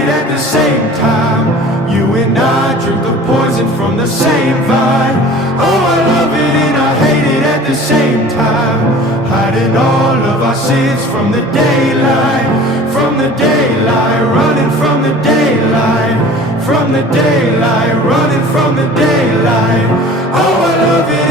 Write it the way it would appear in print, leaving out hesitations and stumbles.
it at the same time. You and I drink the poison from the same vine. Oh, I love it and I hate it at the same time. Hiding all of our sins from the daylight, from the daylight, running from the daylight, from the daylight, running from the daylight. Oh, I love it